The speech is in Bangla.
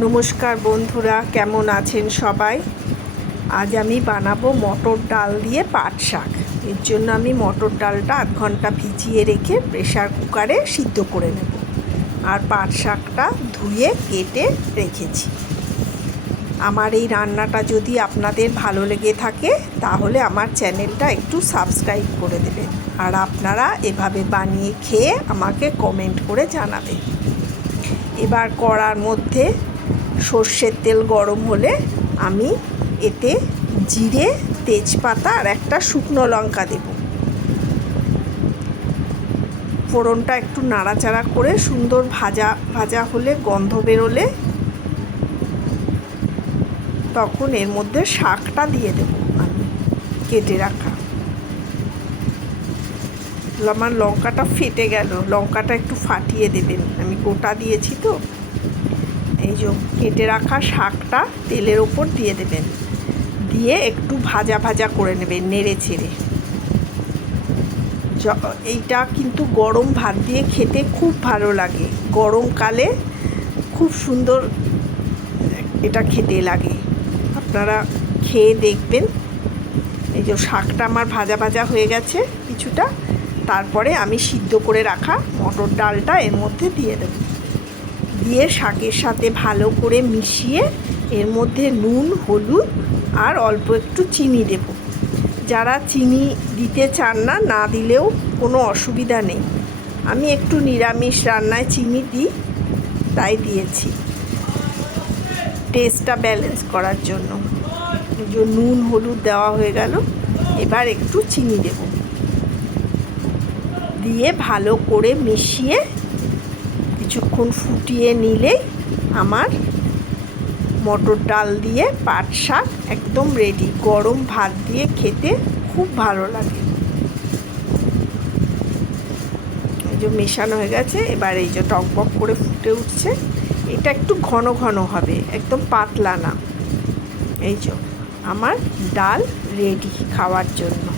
নমস্কার বন্ধুরা, কেমন আছেন সবাই? আজ আমি বানাবো মটর ডাল দিয়ে পাট শাক। এর জন্য আমি মটর ডালটা আধ ঘণ্টা ভিজিয়ে রেখে প্রেশার কুকারে সিদ্ধ করে নেব। আর পাট শাকটা ধুয়ে কেটে রেখেছি। আমার এই রান্নাটা যদি আপনাদের ভালো লেগে থাকে, তাহলে আমার চ্যানেলটা একটু সাবস্ক্রাইব করে দেবেন। আর আপনারা এভাবে বানিয়ে খেয়ে আমাকে কমেন্ট করে জানাবেন। এবার কড়ার মধ্যে সর্ষের তেল গরম হলে আমি এতে জিরে, তেজপাতা আর একটা শুকনো লঙ্কা দেব। ফোড়নটা একটু নাড়াচাড়া করে সুন্দর ভাজা ভাজা হলে গন্ধ বেরোলে তখন এর মধ্যে শাকটা দিয়ে দেবো আমি, কেটে রাখা। আমার লঙ্কাটা ফেটে গেল, লঙ্কাটা একটু ফাটিয়ে দেবেন। আমি গোটা দিয়েছি তো। এই যে কেটে রাখা শাকটা তেলের ওপর দিয়ে দেবেন। দিয়ে একটু ভাজা ভাজা করে নেবেন, নেড়ে ছেড়ে এইটা কিন্তু গরম ভাত দিয়ে খেতে খুব ভালো লাগে। গরমকালে খুব সুন্দর এটা খেতে লাগে। আপনারা খেয়ে দেখবেন। এই যে শাকটা আমার ভাজা ভাজা হয়ে গেছে কিছুটা। তারপরে আমি সিদ্ধ করে রাখা মটর ডালটা এর মধ্যে দিয়ে দেব। দিয়ে শাকের সাথে ভালো করে মিশিয়ে এর মধ্যে নুন, হলুদ আর অল্প একটু চিনি দেব। যারা চিনি দিতে চান না না দিলেও কোনো অসুবিধা নেই। আমি একটু নিরামিষ রান্নায় চিনি দিই, তাই দিয়েছি। টেস্টটা ব্যালেন্স করার জন্য। নুন, হলুদ দেওয়া হয়ে গেল, এবার একটু চিনি দেব। দিয়ে ভালো করে মিশিয়ে কিছুক্ষণ ফুটিয়ে নিলেই আমার মটর ডাল দিয়ে পাট শাক একদম রেডি গরম ভাত দিয়ে খেতে খুব ভালো লাগে। এই যে মেশানো হয়ে গেছে, এবার এই যে টক টকবক করে ফুটে উঠছে। এটা একটু ঘন ঘন হবে, একদম পাতলা না। এই যে, আমার ডাল রেডি খাওয়ার জন্য।